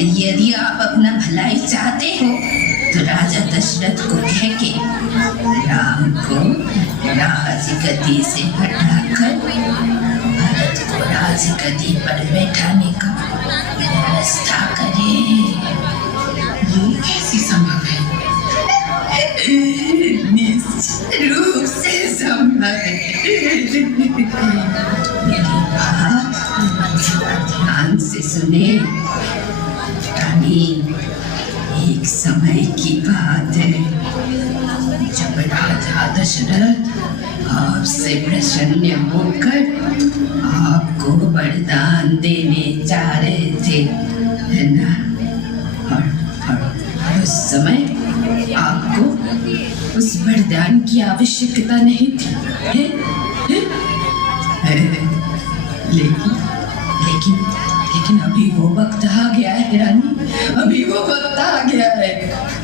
यदि आप अपना भलाई चाहते हो तो राजा दशरथ को कह के राम को राजगद्दी से हटाकर भरत को राजगद्दी पर बैठाने का व्यवस्था करें। ये कैसे संभव है? निश्चित रूप से संभव है। मेरी बात ध्यान से सुने रानी। एक समय की बात है जब राजा दशरथ आपसे प्रसन्न होकर आपको वरदान देने जा रहे थे, है ना? और उस समय आपको उस वरदान की आवश्यकता नहीं थी, लेकिन अभी वो वक्त आ गया है रानी, अभी वो वक्त आ गया है।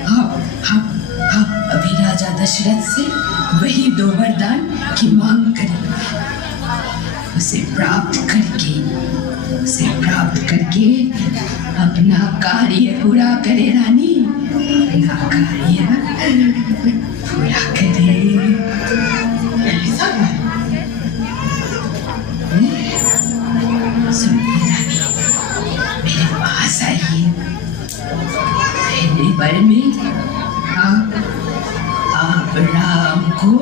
आप अभी राजा दशरथ से वही दो वरदान की मांग करें। उसे प्राप्त करके अपना कार्य पूरा करे रानी, अपना कार्य पूरा करे। ऐसा सुनिए रानी, मेरे पास आइए। पहले बार में आप राम को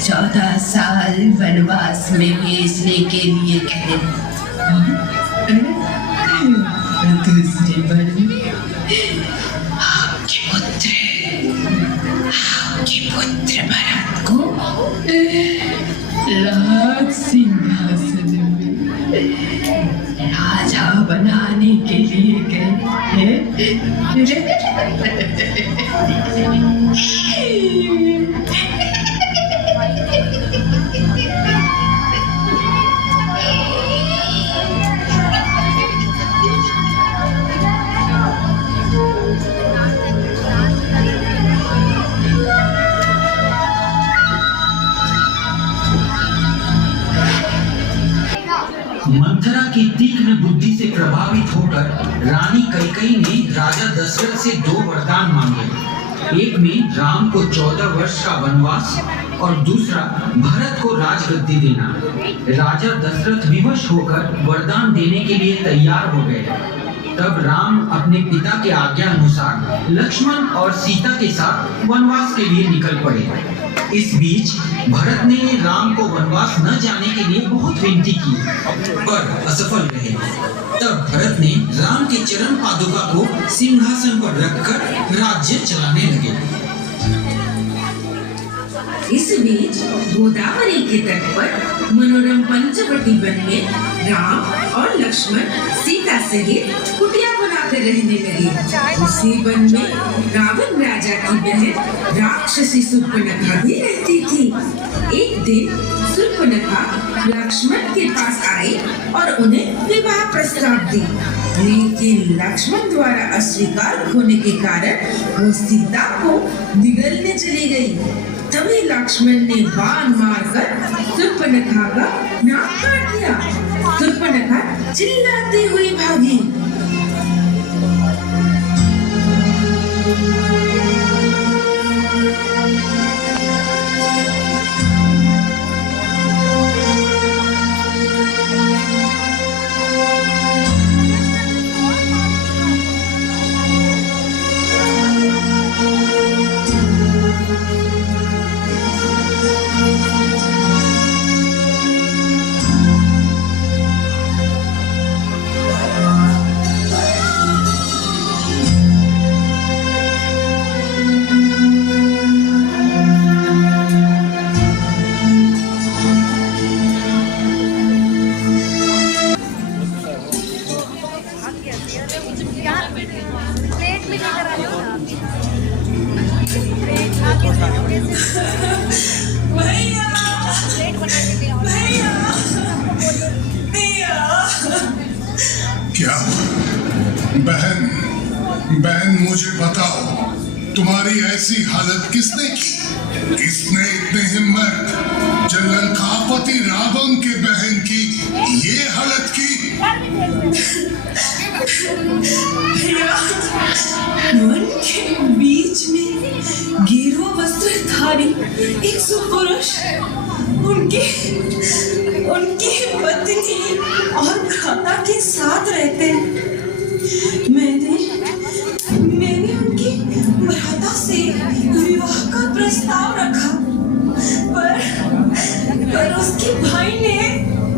14 साल वनवास में भेजने के लिए कहे। दूसरे बार में आपके पुत्र भरत को राज सिंहासन राजा बनाने के लिए गए। मंथरा की तीक्ष्ण बुद्धि से प्रभावित होकर रानी कैकेयी ने राजा दशरथ से दो वरदान मांगे। एक में राम को 14 वर्ष का वनवास और दूसरा भरत को राजगद्दी देना। राजा दशरथ विवश होकर वरदान देने के लिए तैयार हो गए। तब राम अपने पिता के आज्ञा अनुसार लक्ष्मण और सीता के साथ वनवास के लिए निकल पड़े। इस बीच भरत ने राम को वनवास न जाने के लिए बहुत विनती की पर असफल रहे। तब भरत ने राम के चरण पादुका को सिंहासन पर रखकर राज्य चलाने लगे। इस बीच गोदावरी के तट पर मनोरम पंचवटी वन में राम और लक्ष्मण सीता सहित कुटिया बनाकर रहने लगे। उसी वन में रावण राजा की बहन राक्षसी शूर्पणखा भी रहती थी। एक दिन शूर्पणखा लक्ष्मण के पास आई और उन्हें विवाह प्रस्ताव दी, लेकिन लक्ष्मण द्वारा अस्वीकार होने के कारण वो सीता को निगलने चली गई। तभी लक्ष्मण ने बाण मारकर शूर्पणखा का नाक काट दिया। शूर्पणखा चिल्लाती हुई भागी। क्या बहन मुझे बताओ, तुम्हारी ऐसी हालत किसने की? किसने इतनी हिम्मत लंकापति रावण के बहन की ये हालत की? भैया वन के बीच में गेरुआ वस्त्रधारी एक सुपुरुष उनकी पत्नी और भ्राता के साथ रहते हैं। मैंने उनकी भ्राता से विवाह का प्रस्ताव रखा, पर उसके भाई ने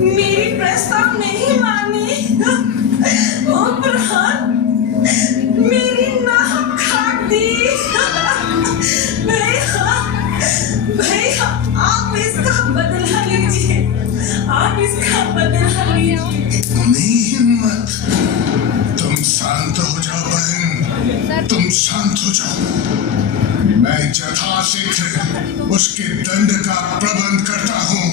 मेरी प्रस्ताव नहीं मानी और मेरी नाक काट दी। भैया आप इसका बदला लीजिए, आप इसका बदला लीजिए। नहीं हिम्मत, तुम शांत हो जाओ बहन, तुम शांत हो जाओ। मैं यथाशीघ्र उसके दंड का प्रबंध करता हूँ।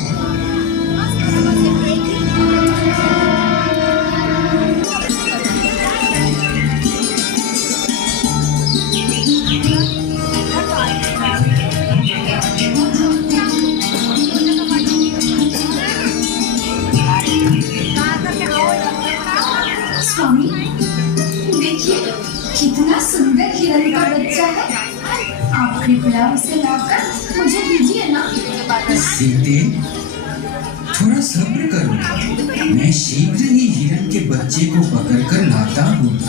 स्वामी, देखिए कितना सुंदर हिरण का बच्चा है। आप कृपया उसे लाकर मुझे दीजिए ना। सीते, थोड़ा सब्र करो, मैं शीघ्र ही हिरण के बच्चे को पकड़कर लाता हूँ।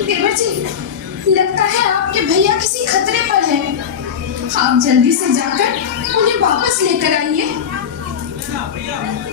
देवर जी, लगता है आपके भैया किसी खतरे पर है। आप जल्दी से जाकर उन्हें वापस लेकर आइए।